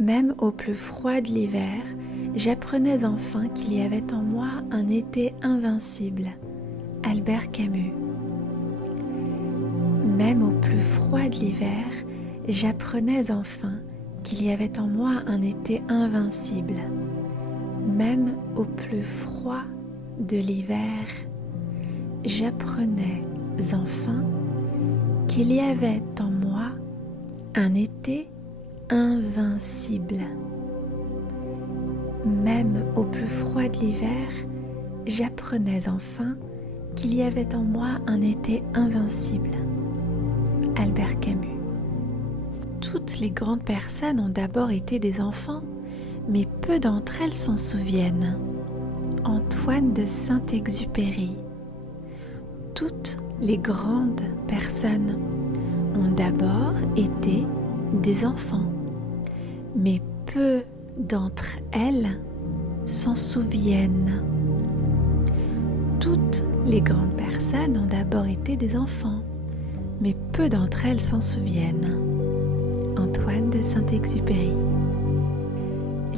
Même au plus froid de l'hiver, j'apprenais enfin qu'il y avait en moi un été invincible. Albert Camus. Même au plus froid de l'hiver, j'apprenais enfin qu'il y avait en moi un été invincible. Même au plus froid de l'hiver, j'apprenais enfin qu'il y avait en moi un été invincible. Même au plus froid de l'hiver, j'apprenais enfin qu'il y avait en moi un été invincible. Albert Camus. Toutes les grandes personnes ont d'abord été des enfants, mais peu d'entre elles s'en souviennent. Antoine de Saint-Exupéry. Toutes les grandes personnes ont d'abord été des enfants, mais peu d'entre elles s'en souviennent. Toutes les grandes personnes ont d'abord été des enfants, mais peu d'entre elles s'en souviennent. Antoine de Saint-Exupéry.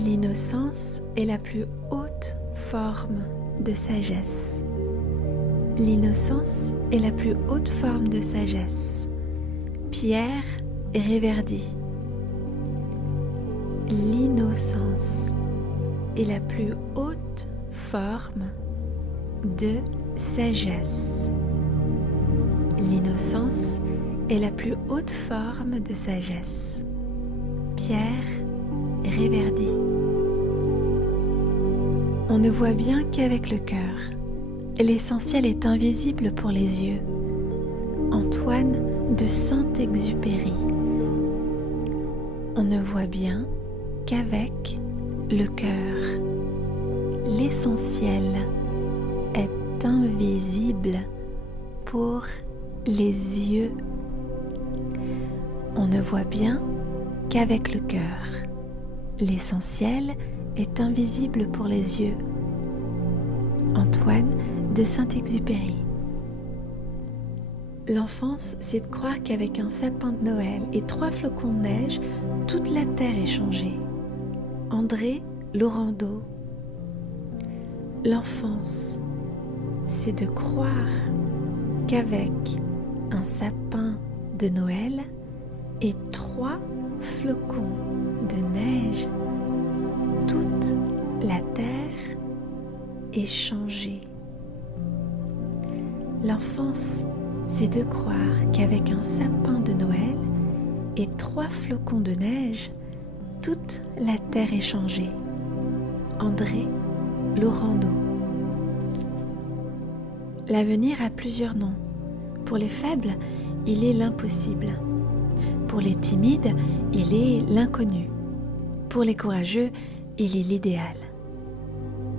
L'innocence est la plus haute forme de sagesse. L'innocence est la plus haute forme de sagesse. Pierre Réverdy. L'innocence est la plus haute forme de sagesse. L'innocence est la plus haute forme de sagesse. Pierre Réverdy. On ne voit bien qu'avec le cœur. L'essentiel est invisible pour les yeux. Antoine de Saint-Exupéry. On ne voit bien qu'avec le cœur. L'essentiel est invisible pour les yeux. On ne voit bien qu'avec le cœur. L'essentiel est invisible pour les yeux. Antoine de Saint-Exupéry. L'enfance, c'est de croire qu'avec un sapin de Noël et 3 flocons de neige, toute la terre est changée. André Laurando. L'enfance, c'est de croire qu'avec un sapin de Noël et 3 flocons de neige, toute la terre est changée. L'enfance, c'est de croire qu'avec un sapin de Noël et 3 flocons de neige, toute la terre est changée. André Laurando. L'avenir a plusieurs noms. Pour les faibles, il est l'impossible. Pour les timides, il est l'inconnu. Pour les courageux, il est l'idéal.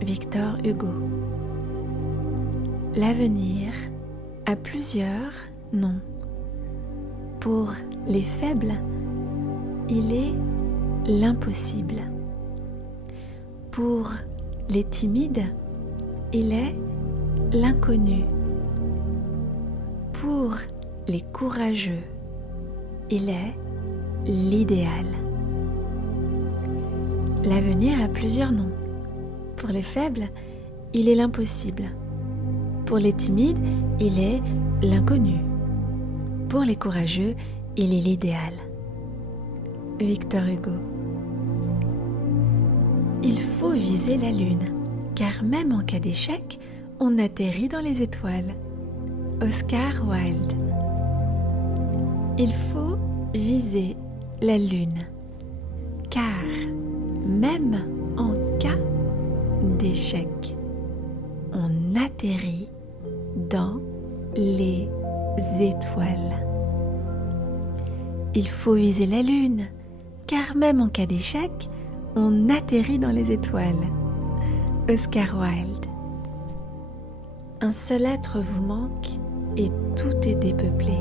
Victor Hugo. L'avenir a plusieurs noms. Pour les faibles, il est l'impossible. Pour les timides, il est l'inconnu. Pour les courageux, il est l'idéal. L'avenir a plusieurs noms. Pour les faibles, il est l'impossible. Pour les timides, il est l'inconnu. Pour les courageux, il est l'idéal. Victor Hugo. Il faut viser la lune, car même en cas d'échec, on atterrit dans les étoiles. Oscar Wilde. Il faut viser la lune, car même en cas d'échec, on atterrit dans les étoiles. Il faut viser la lune, car même en cas d'échec, on atterrit dans les étoiles. Oscar Wilde. Un seul être vous manque et tout est dépeuplé.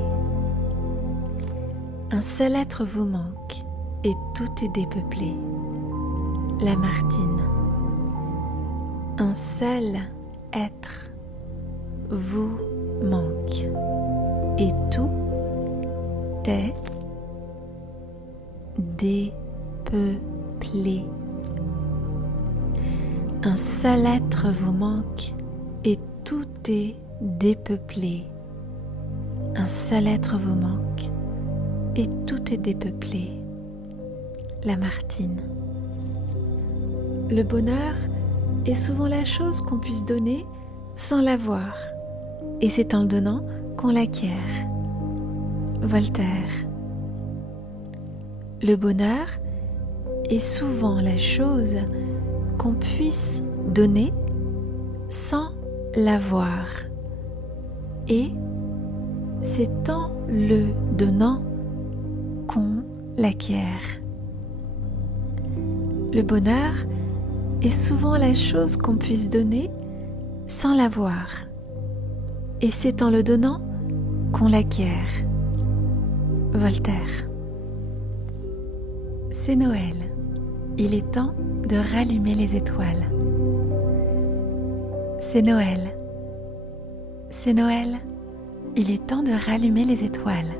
Un seul être vous manque et tout est dépeuplé. Lamartine. Un seul être vous manque et tout est dépeuplé. plaît. Un seul être vous manque et tout est dépeuplé. Un seul être vous manque et tout est dépeuplé. Lamartine. Le bonheur est souvent la chose qu'on puisse donner sans l'avoir, et c'est en le donnant qu'on l'acquiert. Voltaire. Le bonheur est souvent la chose qu'on puisse donner sans l'avoir, et c'est en le donnant qu'on l'acquiert. Le bonheur est souvent la chose qu'on puisse donner sans l'avoir, et c'est en le donnant qu'on l'acquiert. Voltaire. C'est Noël, il est temps de rallumer les étoiles. C'est Noël, c'est Noël, il est temps de rallumer les étoiles.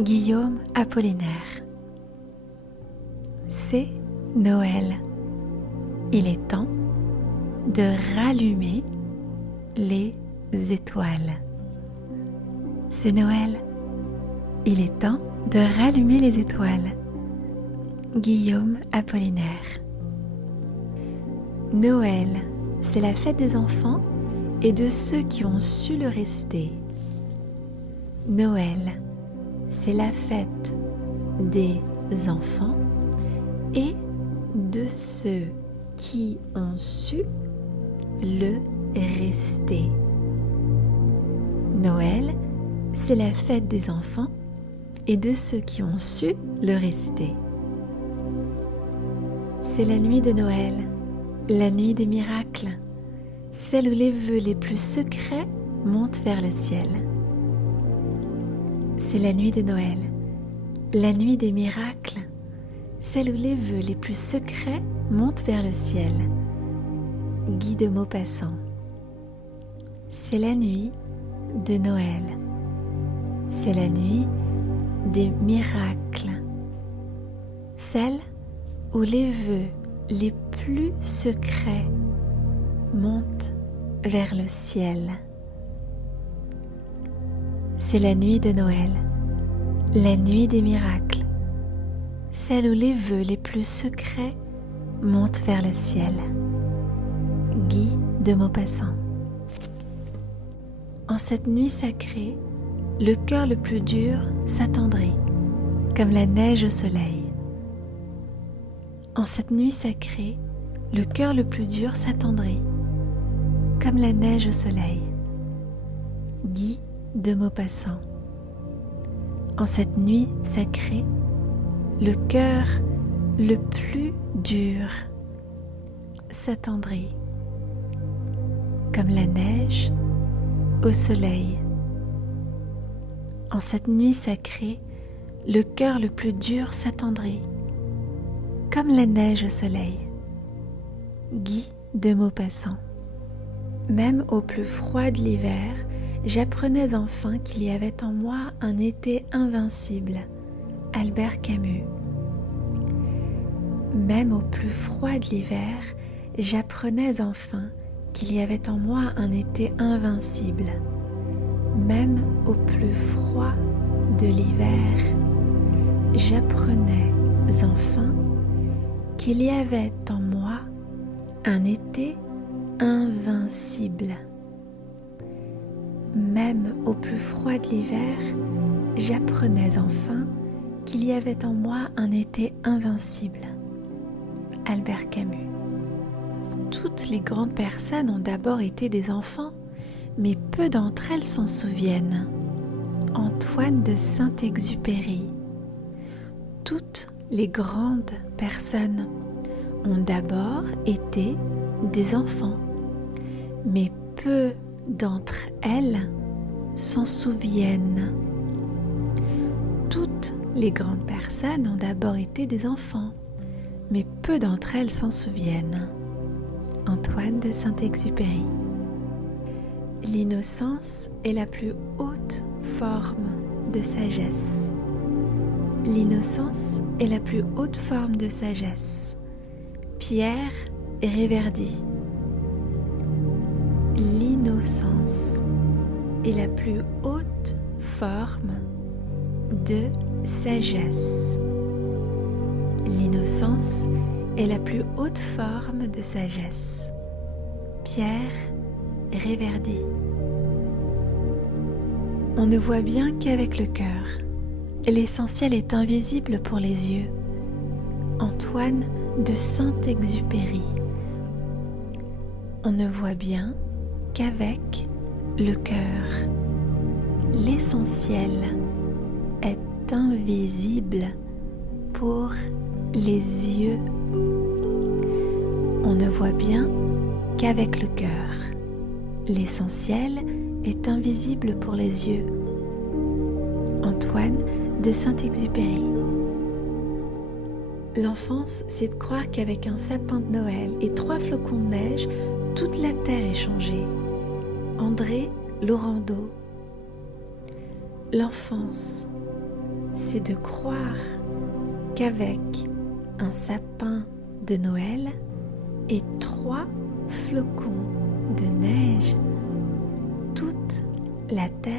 Guillaume Apollinaire. C'est Noël, il est temps de rallumer les étoiles. C'est Noël, il est temps de rallumer les étoiles. Guillaume Apollinaire. Noël, c'est la fête des enfants et de ceux qui ont su le rester. Noël, c'est la fête des enfants et de ceux qui ont su le rester. Noël, c'est la fête des enfants et de ceux qui ont su le rester. C'est la nuit de Noël, la nuit des miracles, celle où les vœux les plus secrets montent vers le ciel. C'est la nuit de Noël, la nuit des miracles, celle où les vœux les plus secrets montent vers le ciel. Guy de Maupassant. C'est la nuit de Noël, c'est la nuit des miracles, celle où les vœux les plus secrets montent vers le ciel. C'est la nuit de Noël, la nuit des miracles, celle où les vœux les plus secrets montent vers le ciel. Guy de Maupassant. En cette nuit sacrée, le cœur le plus dur s'attendrit, comme la neige au soleil. En cette nuit sacrée, le cœur le plus dur s'attendrit, comme la neige au soleil. Guy de Maupassant. En cette nuit sacrée, le cœur le plus dur s'attendrit, comme la neige au soleil. En cette nuit sacrée, le cœur le plus dur s'attendrit, comme la neige au soleil. Guy de Maupassant. Même au plus froid de l'hiver, j'apprenais enfin qu'il y avait en moi un été invincible. Albert Camus. Même au plus froid de l'hiver, j'apprenais enfin qu'il y avait en moi un été invincible. Même au plus froid de l'hiver, j'apprenais enfin qu'il y avait en moi un été invincible. Même au plus froid de l'hiver, j'apprenais enfin qu'il y avait en moi un été invincible. Albert Camus. Toutes les grandes personnes ont d'abord été des enfants, mais peu d'entre elles s'en souviennent. Antoine de Saint-Exupéry. Toutes les grandes personnes ont d'abord été des enfants, mais peu d'entre elles s'en souviennent. Toutes les grandes personnes ont d'abord été des enfants, mais peu d'entre elles s'en souviennent. Antoine de Saint-Exupéry. L'innocence est la plus haute forme de sagesse. L'innocence est la plus haute forme de sagesse. Pierre Réverdy. L'innocence est la plus haute forme de sagesse. L'innocence est la plus haute forme de sagesse. Pierre Réverdy. On ne voit bien qu'avec le cœur. L'essentiel est invisible pour les yeux. Antoine de Saint-Exupéry. On ne voit bien qu'avec le cœur. L'essentiel est invisible pour les yeux. On ne voit bien qu'avec le cœur. L'essentiel est invisible pour les yeux. Antoine de Saint-Exupéry. L'enfance, c'est de croire qu'avec un sapin de Noël et 3 flocons de neige, toute la terre est changée. André Laurando. L'enfance, c'est de croire qu'avec un sapin de Noël et 3 flocons de neige, toute la terre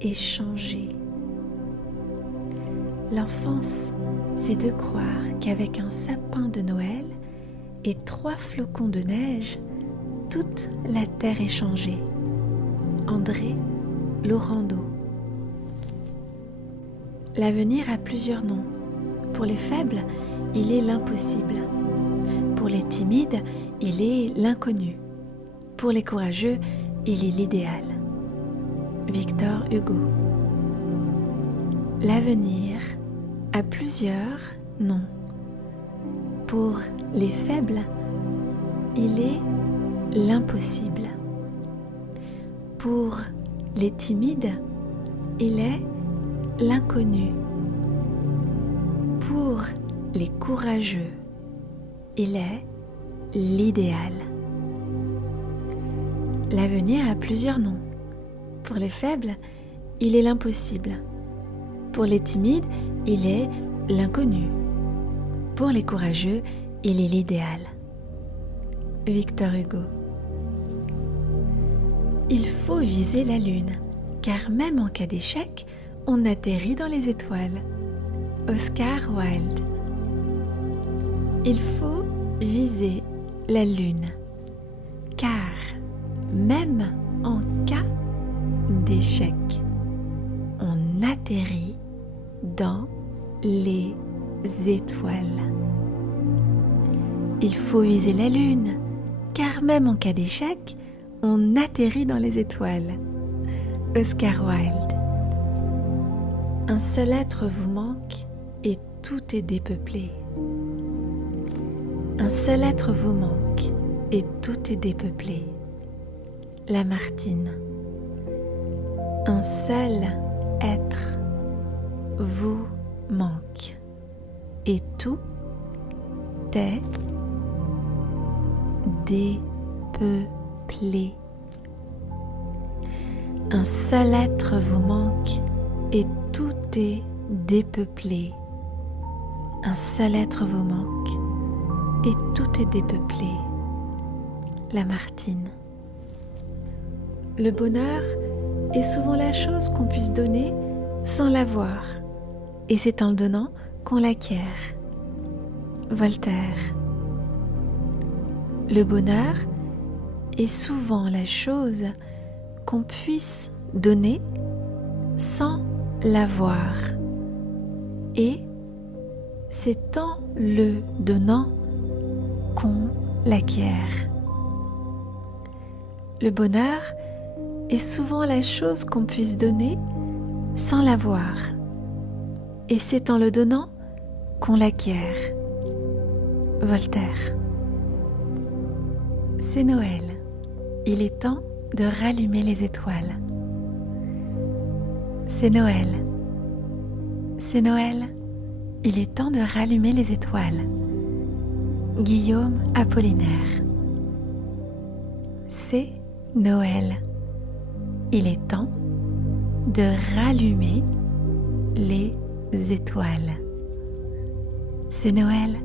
est changée. L'enfance, c'est de croire qu'avec un sapin de Noël et 3 flocons de neige, toute la terre est changée. André Laurando. L'avenir a plusieurs noms. Pour les faibles, il est l'impossible. Pour les timides, il est l'inconnu. Pour les courageux, il est l'idéal. Victor Hugo. L'avenir a plusieurs noms. Pour les faibles, il est l'impossible. Pour les timides, il est l'inconnu. Pour les courageux, il est l'idéal. L'avenir a plusieurs noms. Pour les faibles, il est l'impossible. Pour les timides, il est l'inconnu. Pour les courageux, il est l'idéal. Victor Hugo. Il faut viser la lune, car même en cas d'échec, on atterrit dans les étoiles. Oscar Wilde. Il faut viser la lune, car même en cas d'échec, on atterrit dans les étoiles. Il faut viser la lune, car même en cas d'échec, on atterrit dans les étoiles. Oscar Wilde. Un seul être vous manque et tout est dépeuplé. Un seul être vous manque et tout est dépeuplé. Lamartine. Un seul être vous manque et tout est dépeuplé. Un seul être vous manque et tout est dépeuplé. Un seul être vous manque et tout est dépeuplé. Lamartine. Le bonheur est souvent la chose qu'on puisse donner sans l'avoir, et c'est en le donnant qu'on l'acquiert. Voltaire. Le bonheur est souvent la chose qu'on puisse donner sans l'avoir, et c'est en le donnant qu'on l'acquiert. Le bonheur est souvent la chose qu'on puisse donner sans l'avoir, et c'est en le donnant qu'on l'acquiert. Voltaire. C'est Noël. Il est temps de rallumer les étoiles. C'est Noël. C'est Noël. Il est temps de rallumer les étoiles. Guillaume Apollinaire. C'est Noël. Il est temps de rallumer les étoiles. C'est Noël.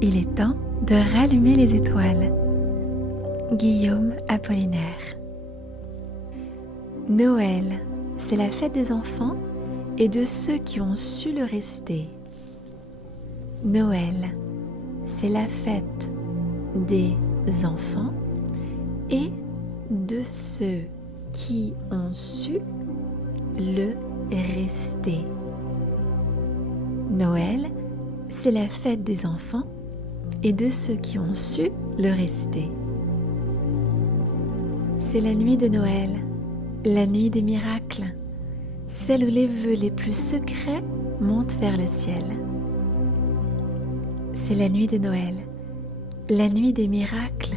Il est temps de rallumer les étoiles. Guillaume Apollinaire. Noël, c'est la fête des enfants et de ceux qui ont su le rester. Noël, c'est la fête des enfants et de ceux qui ont su le rester. Noël, c'est la fête des enfants et de ceux qui ont su le rester. C'est la nuit de Noël, la nuit des miracles, celle où les vœux les plus secrets montent vers le ciel. C'est la nuit de Noël, la nuit des miracles,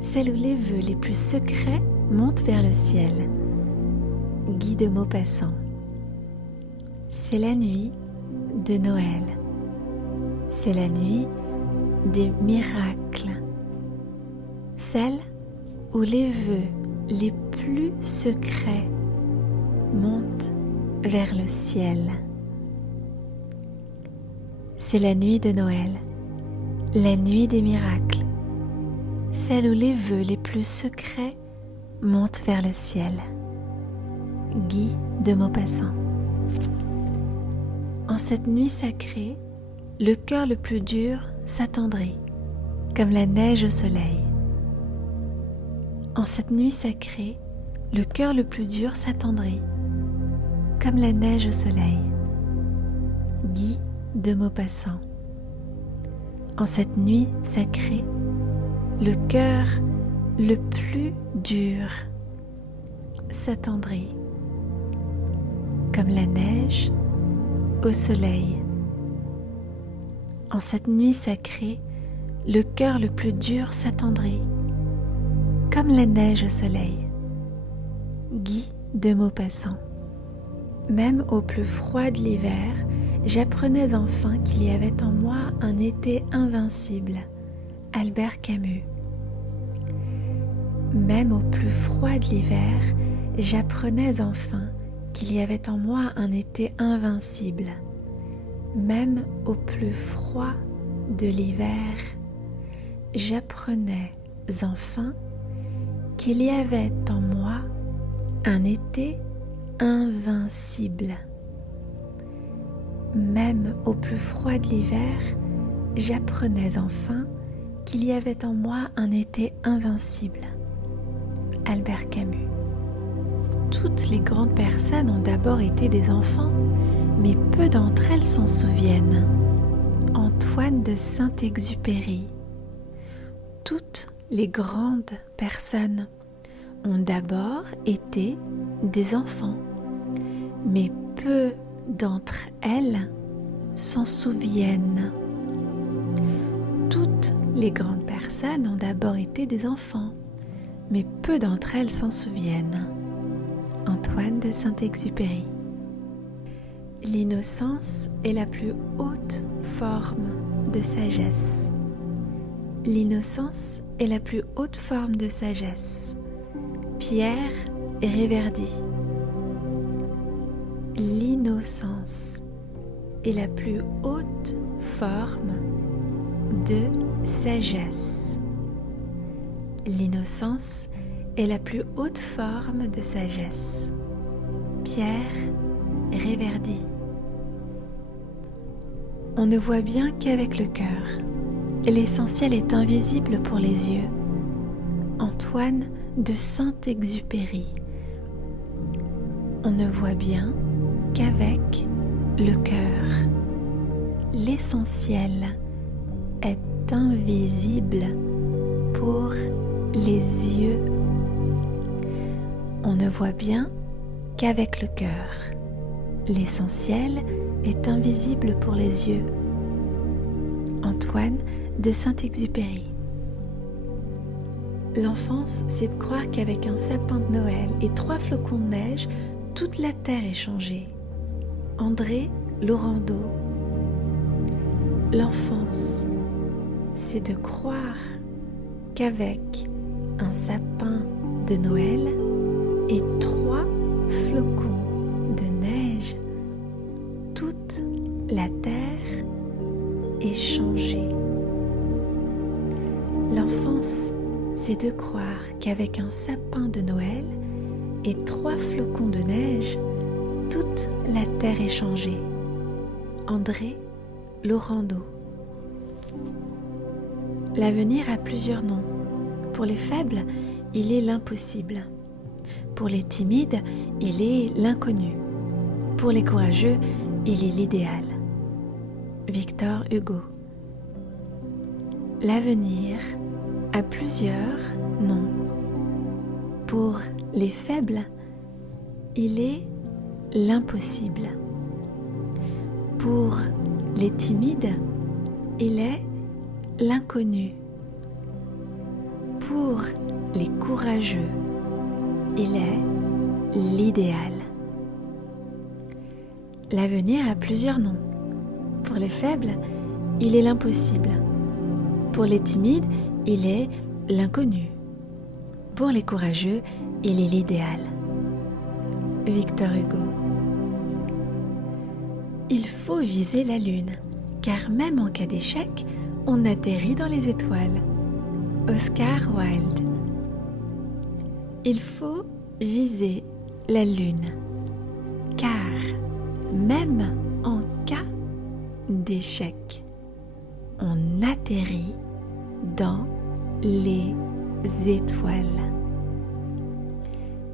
celle où les vœux les plus secrets montent vers le ciel. Guy de Maupassant. C'est la nuit de Noël, c'est la nuit des miracles, celle où les vœux les plus secrets montent vers le ciel. C'est la nuit de Noël, la nuit des miracles, celle où les vœux les plus secrets montent vers le ciel. Guy de Maupassant. En cette nuit sacrée, le cœur le plus dur s'attendrit, comme la neige au soleil. En cette nuit sacrée, le cœur le plus dur s'attendrit, comme la neige au soleil. Guy de Maupassant. En cette nuit sacrée, le cœur le plus dur s'attendrit, comme la neige au soleil. En cette nuit sacrée, le cœur le plus dur s'attendrit, comme la neige au soleil. Guy de Maupassant. Même au plus froid de l'hiver, j'apprenais enfin qu'il y avait en moi un été invincible. Albert Camus. Même au plus froid de l'hiver, j'apprenais enfin qu'il y avait en moi un été invincible. Même au plus froid de l'hiver, j'apprenais enfin qu'il y avait en moi un été invincible. Même au plus froid de l'hiver, j'apprenais enfin qu'il y avait en moi un été invincible. Albert Camus. Toutes les grandes personnes ont d'abord été des enfants, mais peu d'entre elles s'en souviennent. Antoine de Saint-Exupéry. Toutes les grandes personnes ont d'abord été des enfants, mais peu d'entre elles s'en souviennent. Toutes les grandes personnes ont d'abord été des enfants, mais peu d'entre elles s'en souviennent. Antoine de Saint-Exupéry. L'innocence est la plus haute forme de sagesse. L'innocence est la plus haute forme de sagesse. Pierre Réverdy. L'innocence est la plus haute forme de sagesse. L'innocence est la plus haute forme de sagesse. Pierre Réverdy. On ne voit bien qu'avec le cœur. L'essentiel est invisible pour les yeux. Antoine de Saint-Exupéry. On ne voit bien qu'avec le cœur. L'essentiel est invisible pour les yeux. On ne voit bien qu'avec le cœur. L'essentiel est invisible pour les yeux. Antoine de Saint-Exupéry. L'enfance, c'est de croire qu'avec un sapin de Noël et 3 flocons de neige, toute la terre est changée. André Laurando. L'enfance, c'est de croire qu'avec un sapin de Noël et 3 flocons de neige, toute est changé. L'enfance, c'est de croire qu'avec un sapin de Noël et 3 flocons de neige, toute la terre est changée. André Laurando. L'avenir a plusieurs noms. Pour les faibles, il est l'impossible. Pour les timides, il est l'inconnu. Pour les courageux, il est l'idéal. Victor Hugo. L'avenir a plusieurs noms. Pour les faibles, il est l'impossible. Pour les timides, il est l'inconnu. Pour les courageux, il est l'idéal. L'avenir a plusieurs noms. Pour les faibles, il est l'impossible. Pour les timides, il est l'inconnu. Pour les courageux, il est l'idéal. Victor Hugo. Il faut viser la lune, car même en cas d'échec, on atterrit dans les étoiles. Oscar Wilde. Il faut viser la lune, car même en cas d'échec, on atterrit dans les étoiles.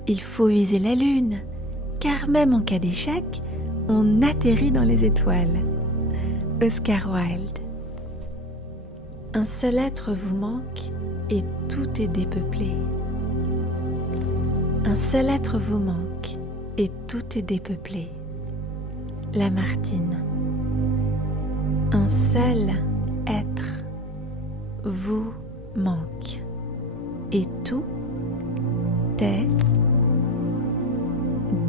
Il faut viser la lune, car même en cas d'échec, on atterrit dans les étoiles. Oscar Wilde. Un seul être vous manque et tout est dépeuplé. Un seul être vous manque et tout est dépeuplé. Lamartine. Un seul être vous manque et tout est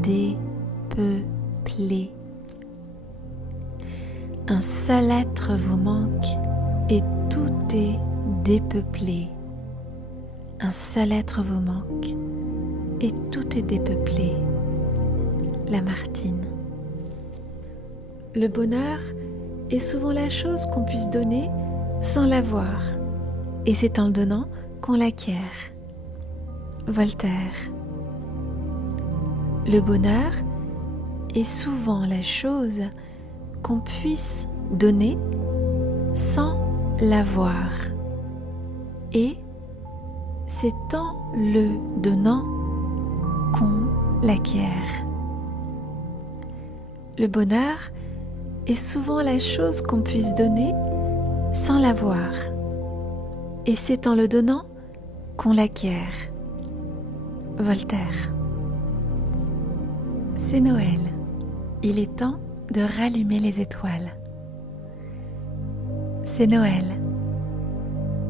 dépeuplé. Un seul être vous manque et tout est dépeuplé. Un seul être vous manque et tout est dépeuplé. Lamartine. Le bonheur est souvent la chose qu'on puisse donner sans l'avoir, et c'est en le donnant qu'on l'acquiert. Voltaire. Le bonheur est souvent la chose qu'on puisse donner sans l'avoir, et c'est en le donnant qu'on l'acquiert. Le bonheur est souvent la chose qu'on puisse donner sans l'avoir, et c'est en le donnant qu'on l'acquiert. Voltaire. C'est Noël. Il est temps de rallumer les étoiles. C'est Noël.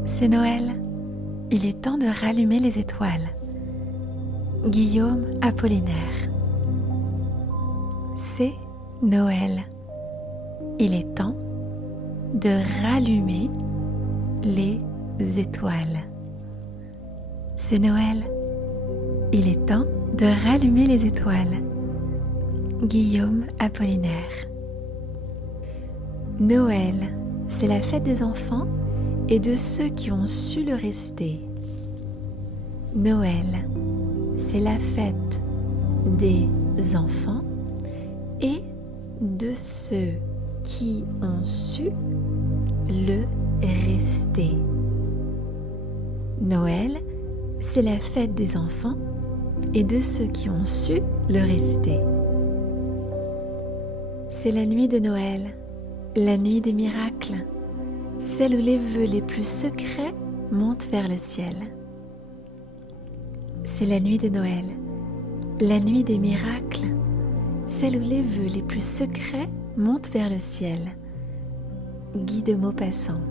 C'est Noël. Il est temps de rallumer les étoiles. Guillaume Apollinaire. C'est Noël. Il est temps de rallumer les étoiles. C'est Noël. Il est temps de rallumer les étoiles. Guillaume Apollinaire. Noël, c'est la fête des enfants et de ceux qui ont su le rester. Noël, c'est la fête des enfants et de ceux qui ont su le rester. Noël, c'est la fête des enfants et de ceux qui ont su le rester. C'est la nuit de Noël, la nuit des miracles, celle où les vœux les plus secrets montent vers le ciel. C'est la nuit de Noël, la nuit des miracles, celle où les vœux les plus secrets montent vers le ciel. Guy de Maupassant.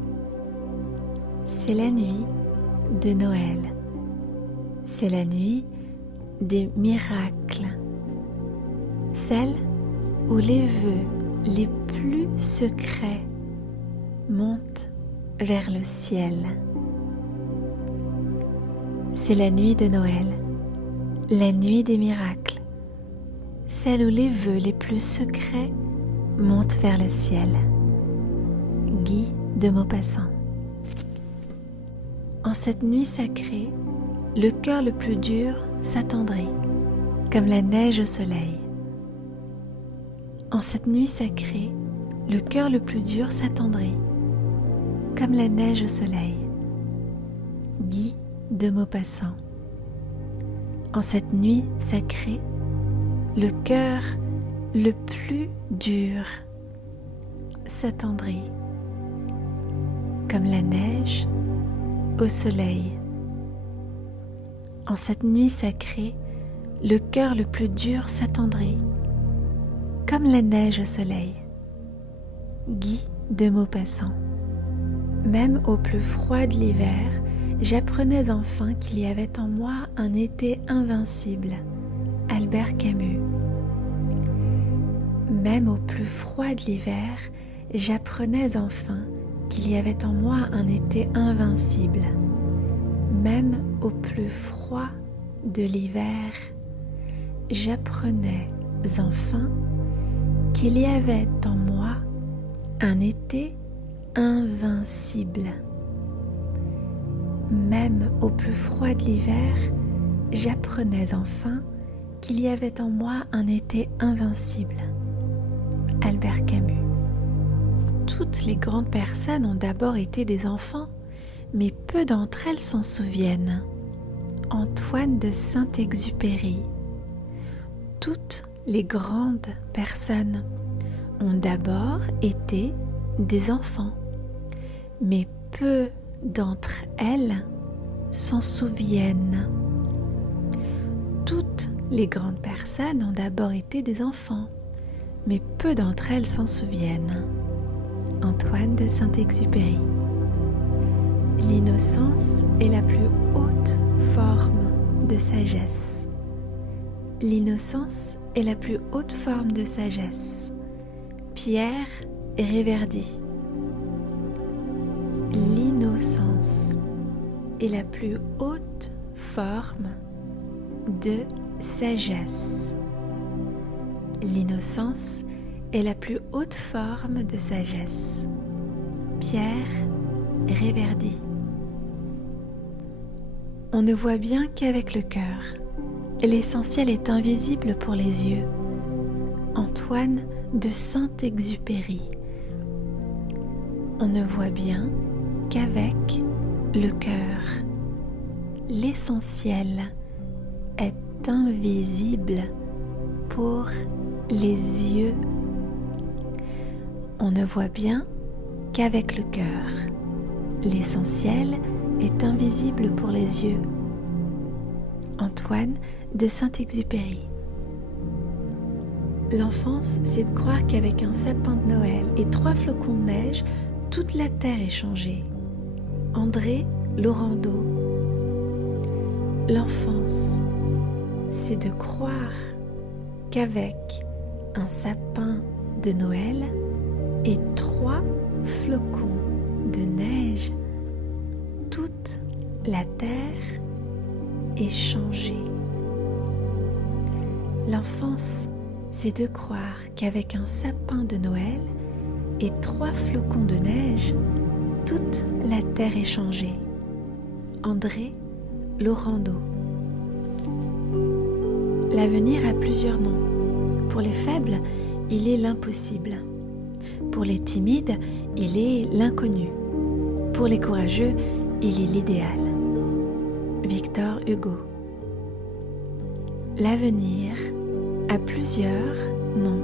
C'est la nuit de Noël, c'est la nuit des miracles, celle où les vœux les plus secrets montent vers le ciel. C'est la nuit de Noël, la nuit des miracles, celle où les vœux les plus secrets montent vers le ciel. Guy de Maupassant. En cette nuit sacrée, le cœur le plus dur s'attendrit, comme la neige au soleil. En cette nuit sacrée, le cœur le plus dur s'attendrit, comme la neige au soleil. Guy de Maupassant. En cette nuit sacrée, le cœur le plus dur s'attendrit, comme la neige au soleil. En cette nuit sacrée, le cœur le plus dur s'attendrit, comme la neige au soleil. Guy de Maupassant. Même au plus froid de l'hiver, j'apprenais enfin qu'il y avait en moi un été invincible. Albert Camus. Même au plus froid de l'hiver, j'apprenais enfin qu'il y avait en moi un été invincible. Même au plus froid de l'hiver, j'apprenais enfin qu'il y avait en moi un été invincible. Même au plus froid de l'hiver, j'apprenais enfin qu'il y avait en moi un été invincible. Albert Camus. Toutes les grandes personnes ont d'abord été des enfants, mais peu d'entre elles s'en souviennent. Antoine de Saint-Exupéry. Toutes les grandes personnes ont d'abord été des enfants, mais peu d'entre elles s'en souviennent. Toutes les grandes personnes ont d'abord été des enfants, mais peu d'entre elles s'en souviennent. Antoine de Saint-Exupéry. L'innocence est la plus haute forme de sagesse. L'innocence est la plus haute forme de sagesse. Pierre Réverdy. L'innocence est la plus haute forme de sagesse. L'innocence est la plus haute forme de sagesse. Pierre Réverdy. On ne voit bien qu'avec le cœur. L'essentiel est invisible pour les yeux. Antoine de Saint-Exupéry. On ne voit bien qu'avec le cœur. L'essentiel est invisible pour les yeux. On ne voit bien qu'avec le cœur. L'essentiel est invisible pour les yeux. Antoine de Saint-Exupéry. L'enfance, c'est de croire qu'avec un sapin de Noël et 3 flocons de neige, toute la terre est changée. André Laurendeau. L'enfance, c'est de croire qu'avec un sapin de Noël et 3 flocons de neige, toute la terre est changée. L'enfance, c'est de croire qu'avec un sapin de Noël et 3 flocons de neige, toute la terre est changée. André Laurendeau. L'avenir a plusieurs noms. Pour les faibles, il est l'impossible. Pour les timides, il est l'inconnu. Pour les courageux, il est l'idéal. Victor Hugo. L'avenir a plusieurs noms.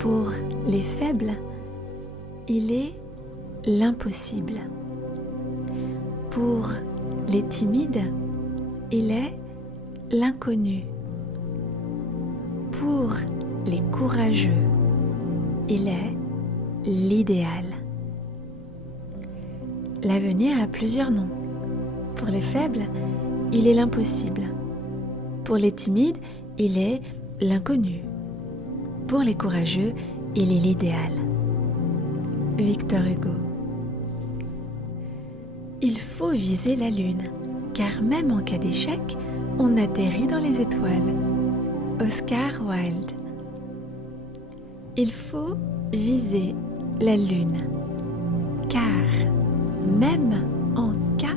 Pour les faibles, il est l'impossible. Pour les timides, il est l'inconnu. Pour les courageux, il est l'idéal. L'avenir a plusieurs noms. Pour les faibles, il est l'impossible. Pour les timides, il est l'inconnu. Pour les courageux, il est l'idéal. Victor Hugo. Il faut viser la lune, car même en cas d'échec, on atterrit dans les étoiles. Oscar Wilde. Il faut viser la lune, car même en cas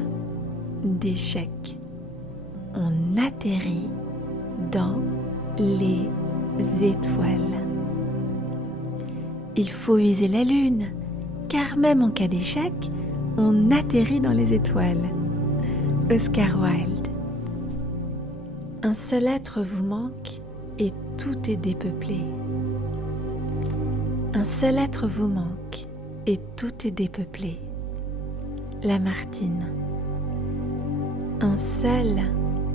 d'échec, on atterrit dans les étoiles. Il faut viser la lune, car même en cas d'échec, on atterrit dans les étoiles. Oscar Wilde. Un seul être vous manque et tout est dépeuplé. Un seul être vous manque et tout est dépeuplé. Lamartine. Un seul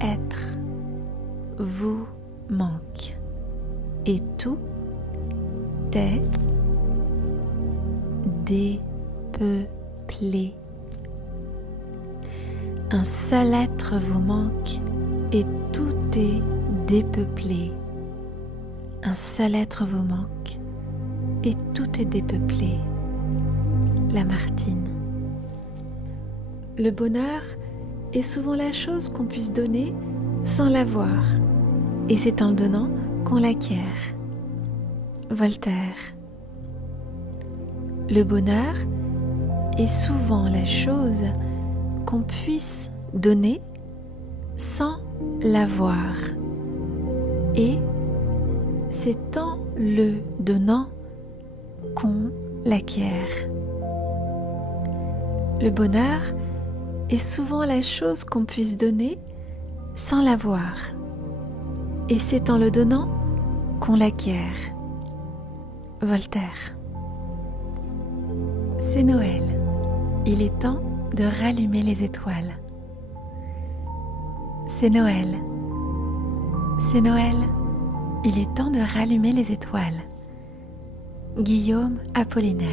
être vous manque et tout est dépeuplé. Un seul être vous manque et tout est dépeuplé. Un seul être vous manque et tout est dépeuplé. Lamartine. Le bonheur est souvent la chose qu'on puisse donner sans l'avoir, et c'est en le donnant qu'on l'acquiert. Voltaire. Le bonheur est souvent la chose qu'on puisse donner sans l'avoir, et c'est en le donnant qu'on l'acquiert. Le bonheur est souvent la chose qu'on puisse donner sans l'avoir, et c'est en le donnant qu'on l'acquiert. Voltaire. C'est Noël. Il est temps de rallumer les étoiles. C'est Noël. C'est Noël. Il est temps de rallumer les étoiles. Guillaume Apollinaire.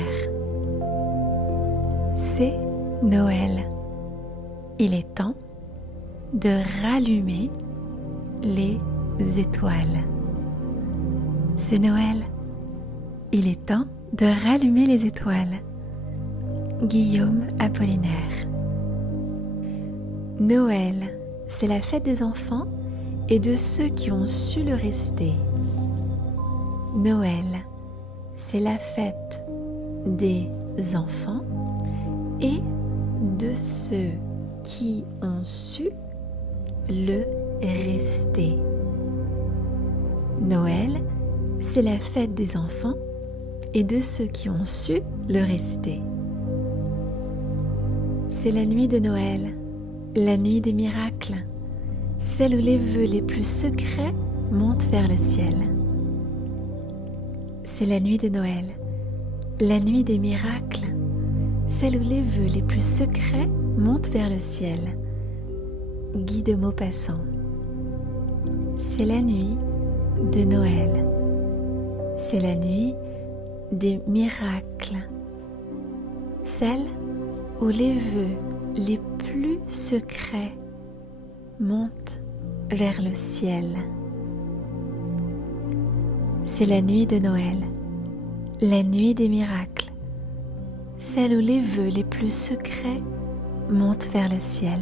C'est Noël. Il est temps de rallumer les étoiles. C'est Noël. Il est temps de rallumer les étoiles. Guillaume Apollinaire. Noël, c'est la fête des enfants et de ceux qui ont su le rester. Noël, c'est la fête des enfants et de ceux qui ont su le rester. Noël, c'est la fête des enfants et de ceux qui ont su le rester. C'est la nuit de Noël, la nuit des miracles, celle où les vœux les plus secrets montent vers le ciel. C'est la nuit de Noël, la nuit des miracles, celle où les vœux les plus secrets montent vers le ciel. Guy de Maupassant. C'est la nuit de Noël, c'est la nuit des miracles, celle où les vœux les plus secrets montent vers le ciel. C'est la nuit de Noël, la nuit des miracles, celle où les vœux les plus secrets montent vers le ciel.